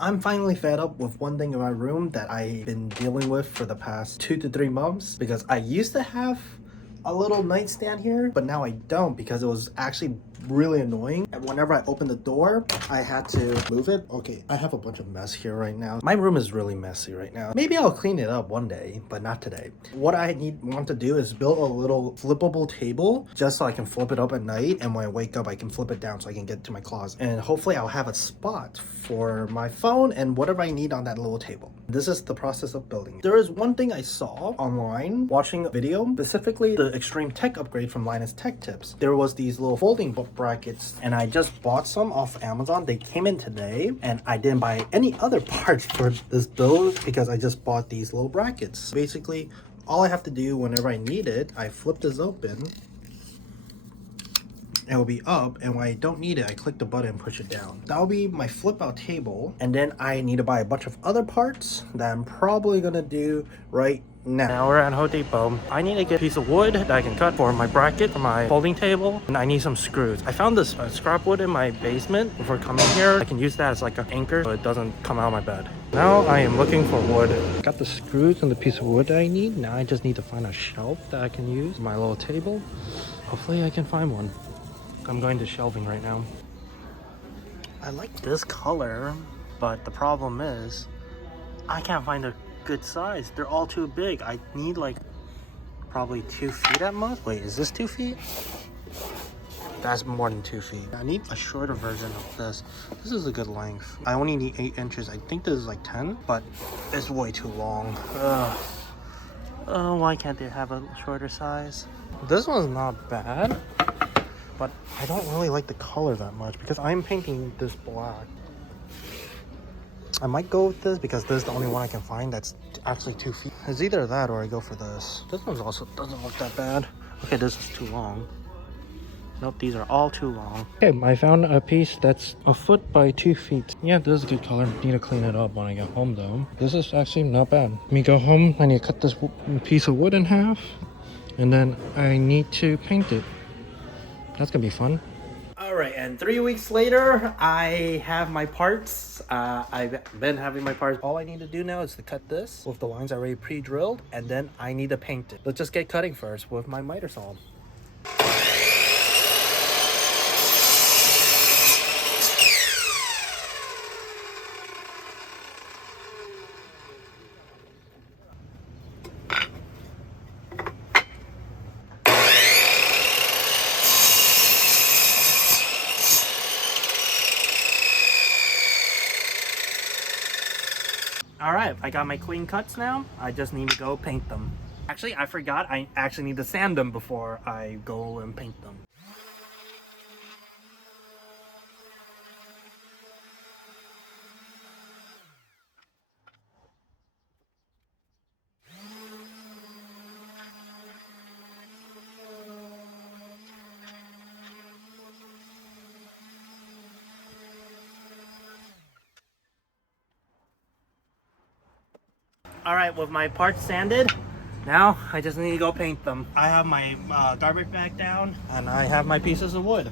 I'm finally fed up with one thing in my room that I've been dealing with for the past 2 to 3 months, because I used to have a little nightstand here, but now I don't because it was actually really annoying. And whenever I opened the door, I had to move it. Okay, I have a bunch of mess here right now. My room is really messy right now. Maybe I'll clean it up one day, but not today. What I want to do is build a little flippable table just so I can flip it up at night, and when I wake up I can flip it down so I can get to my closet. And hopefully I'll have a spot for my phone and whatever I need on that little table. This is the process of building. There is one thing I saw online watching a video, specifically the Extreme Tech upgrade from Linus Tech Tips. There was these little folding book brackets, and I just bought some off Amazon. They came in today, and I didn't buy any other parts for this build because I just bought these little brackets. Basically, all I have to do whenever I need it, I flip this open, it will be up, and when I don't need it, I click the button and push it down. That will be my flip out table, and then I need to buy a bunch of other parts that I'm probably gonna do right now. Now we're at Home Depot. I need to get a piece of wood that I can cut for my bracket for my folding table, and I need some screws. I found this scrap wood in my basement before coming here. I can use that as like an anchor so it doesn't come out of my bed. Now I am looking for wood. Got the screws and the piece of wood that I need. Now I just need to find a shelf that I can use, my little table. Hopefully I can find one. I'm going to shelving right now. I like this color, but the problem is I can't find a good size. They're all too big. I need like probably 2 feet at most. Wait, is this 2 feet? That's more than 2 feet. I need a shorter version of this. This is a good length. I only need 8 inches. I think this is like 10, but it's way too long. Oh, why can't they have a shorter size? This one's not bad, but I don't really like the color that much because I'm painting this black. I might go with this because this is the only one I can find that's actually 2 feet. It's either that or I go for this. This one also doesn't look that bad. Okay, this is too long. Nope, these are all too long. Okay, I found a piece that's 1 foot by 2 feet. Yeah, this is a good color. Need to clean it up when I get home though. This is actually not bad. When we go home, I need to cut this piece of wood in half, and then I need to paint it. That's gonna be fun. All right, and 3 weeks later, I have my parts. I've been having my parts. All I need to do now is to cut this with the lines already pre-drilled, and then I need to paint it. Let's just get cutting first with my miter saw. All right, I got my clean cuts now. I just need to go paint them. Actually, I forgot. I actually need to sand them before I go and paint them. All right, with my parts sanded, now I just need to go paint them. I have my garbage bag down, and I have my pieces of wood.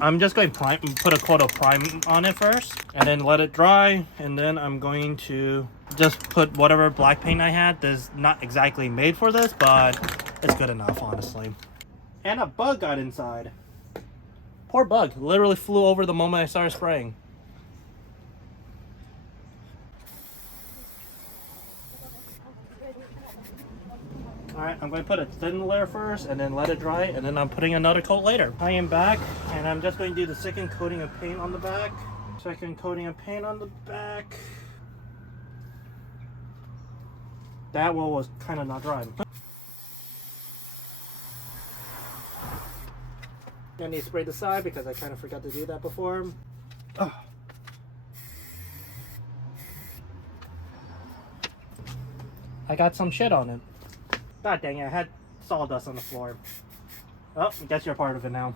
I'm just going to put a coat of prime on it first, and then let it dry, and then I'm going to just put whatever black paint I had. This is not exactly made for this, but it's good enough, honestly. And a bug got inside. Poor bug, literally flew over the moment I started spraying. Alright, I'm going to put a thin layer first and then let it dry, and then I'm putting another coat later. I am back, and I'm just going to do the second coating of paint on the back. Second coating of paint on the back. That one was kind of not dry. I need to spray the side because I kind of forgot to do that before. Oh. I got some shit on it. God dang it, I had sawdust on the floor. Oh, I guess you're part of it now.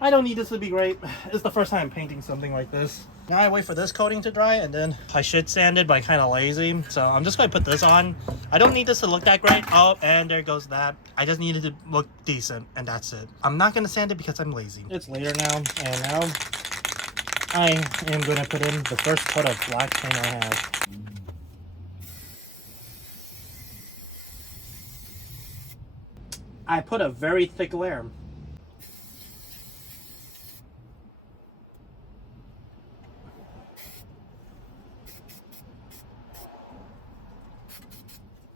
I don't need this to be great. It's the first time I'm painting something like this. Now I wait for this coating to dry, and then I should sand it, but I'm kind of lazy. So I'm just going to put this on. I don't need this to look that great. Oh, and there goes that. I just need it to look decent, and that's it. I'm not going to sand it because I'm lazy. It's later now, and now I am going to put in the first coat of black paint I have. I put a very thick layer.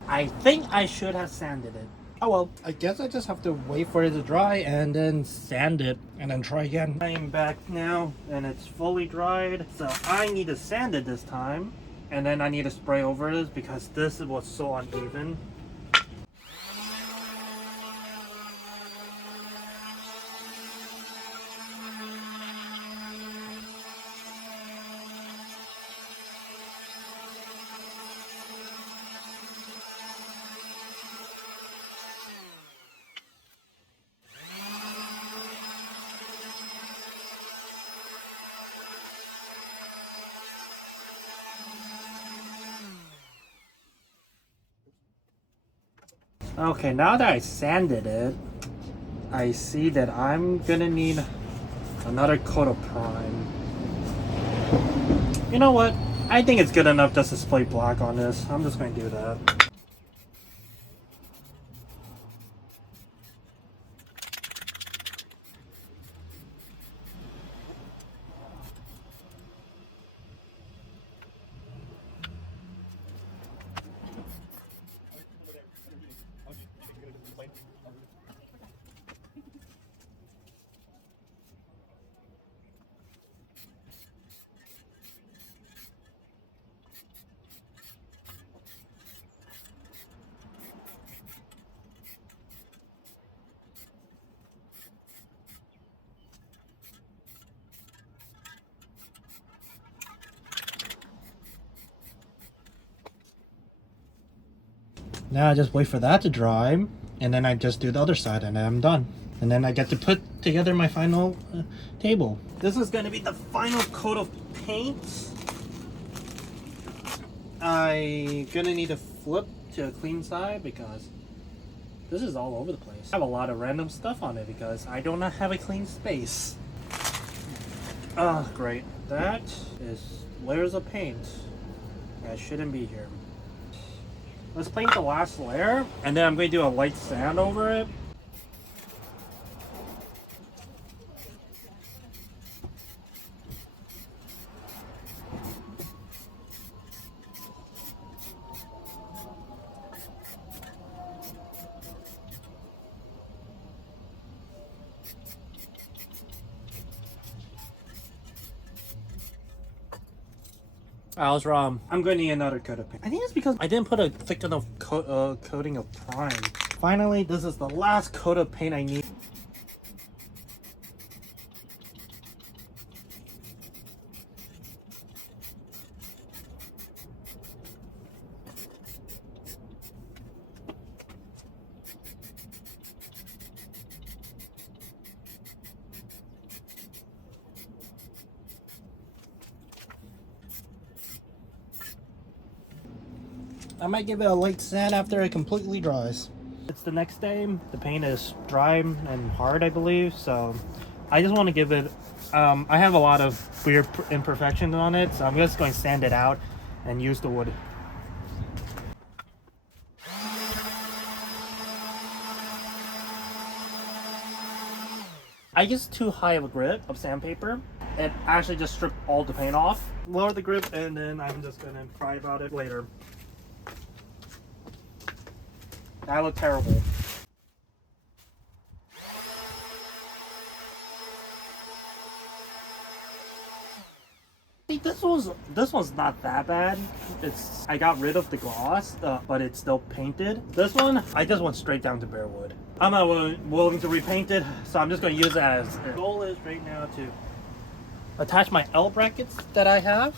I think I should have sanded it. Oh well, I guess I just have to wait for it to dry and then sand it and then try again. I am back now and it's fully dried. So I need to sand it this time. And then I need to spray over this because this was so uneven. Okay, now that I sanded it, I see that I'm gonna need another coat of prime. You know what? I think it's good enough just to spray black on this. I'm just gonna do that. Now I just wait for that to dry, and then I just do the other side, and then I'm done. And then I get to put together my final table. This is going to be the final coat of paint. I'm going to need to flip to a clean side because this is all over the place. I have a lot of random stuff on it because I do not have a clean space. Oh, great. That is layers of paint that shouldn't be here. Let's paint the last layer, and then I'm going to do a light sand over it. I was wrong. I'm going to need another coat of paint. I think it's because I didn't put a thick enough coating of prime. Finally, this is the last coat of paint I need. I might give it a light sand after it completely dries. It's the next day. The paint is dry and hard, I believe. So I just want to give it, I have a lot of weird imperfections on it. So I'm just going to sand it out and use the wood. I used too high of a grip of sandpaper. It actually just stripped all the paint off. Lower the grip and then I'm just going to cry about it later. That looked terrible. See, this one's not that bad. I got rid of the gloss, but it's still painted. This one, I just went straight down to bare wood. I'm not willing to repaint it, so I'm just going to use it as. The goal is right now to attach my L brackets that I have.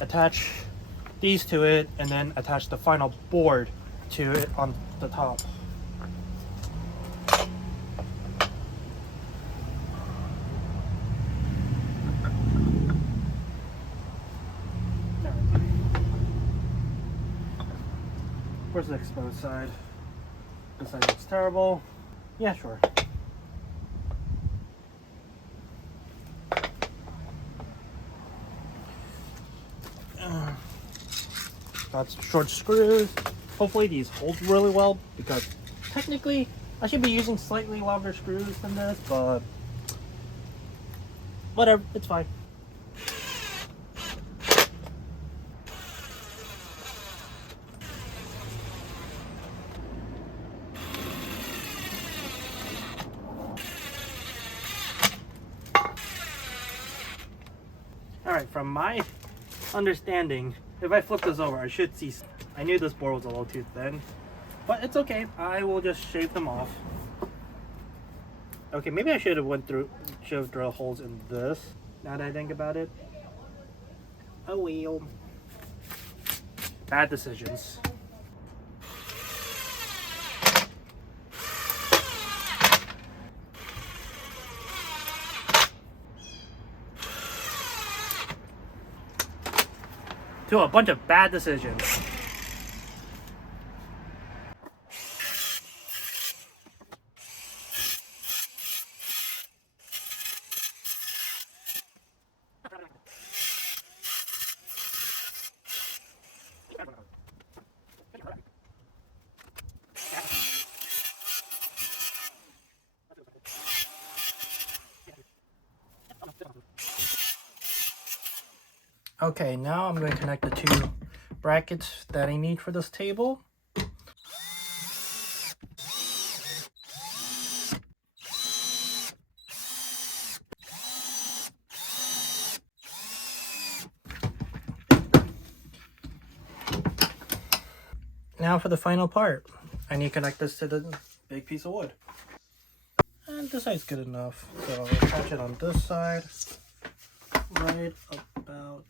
Attach these to it and then attach the final board to it on the top. Where's the exposed side? This side looks terrible. Yeah, sure. Got some short screws. Hopefully these hold really well, because technically I should be using slightly longer screws than this, but whatever, it's fine. Alright, from my understanding, if I flip this over, I should see. I knew this board was a little too thin, but it's okay. I will just shave them off. Okay, maybe I should have drilled holes in this, now that I think about it. Oh well. Bad decisions. To a bunch of bad decisions. Okay, now I'm going to connect the two brackets that I need for this table. Now for the final part. I need to connect this to the big piece of wood. And this side's good enough. So I'll attach it on this side. Right about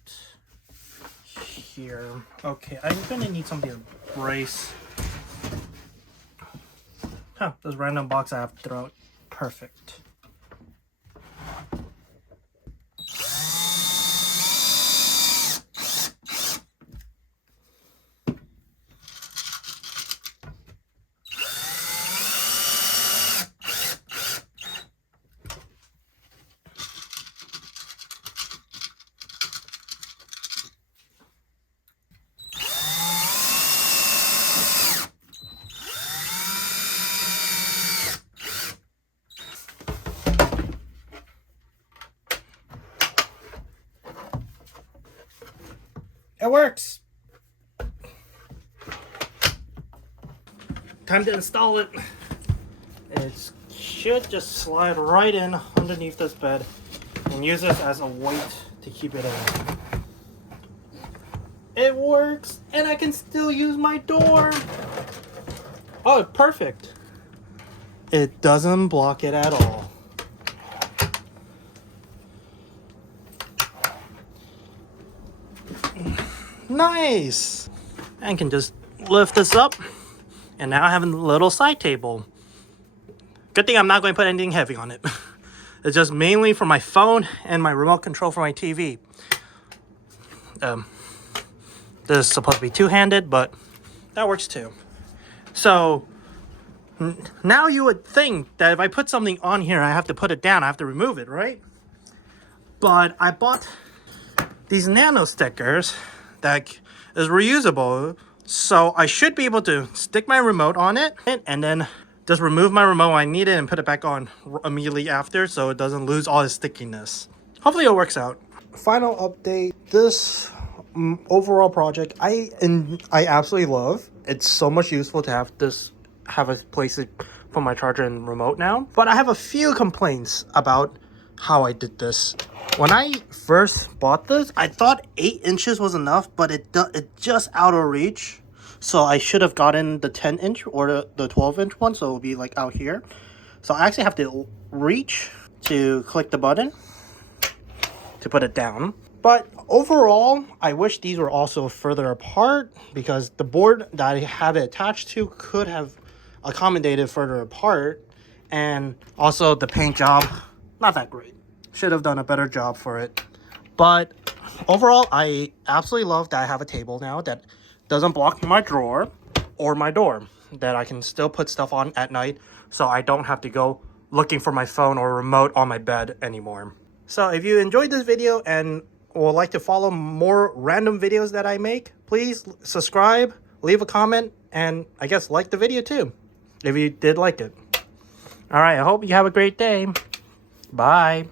here. Okay, I'm gonna need something to brace. Huh, this random box I have to throw out. Perfect. It works! Time to install it. It should just slide right in underneath this bed and use this as a weight to keep it in. It works, and I can still use my door. Oh, perfect. It doesn't block it at all. Nice! I can just lift this up, and now I have a little side table. Good thing I'm not going to put anything heavy on it. It's just mainly for my phone and my remote control for my TV. This is supposed to be two-handed, but that works too. So now you would think that if I put something on here, I have to put it down. I have to remove it, right? But I bought these nano stickers that is reusable, so I should be able to stick my remote on it and then just remove my remote when I need it and put it back on immediately after, so it doesn't lose all its stickiness. Hopefully it works out. Final update. This overall project I absolutely love. It's so much useful to have a place to put my charger and remote now. But I have a few complaints about how I did this. When I first bought this, I thought 8 inches was enough, but it just out of reach. So I should have gotten the 10-inch or the 12-inch one, so it will be like out here. So I actually have to reach to click the button to put it down. But overall, I wish these were also further apart, because the board that I have it attached to could have accommodated further apart. And also the paint job, not that great. Should have done a better job for it. But overall, I absolutely love that I have a table now that doesn't block my drawer or my door. that I can still put stuff on at night, so I don't have to go looking for my phone or remote on my bed anymore. So if you enjoyed this video and would like to follow more random videos that I make, please subscribe, leave a comment, and I guess like the video too, if you did like it. All right, I hope you have a great day. Bye.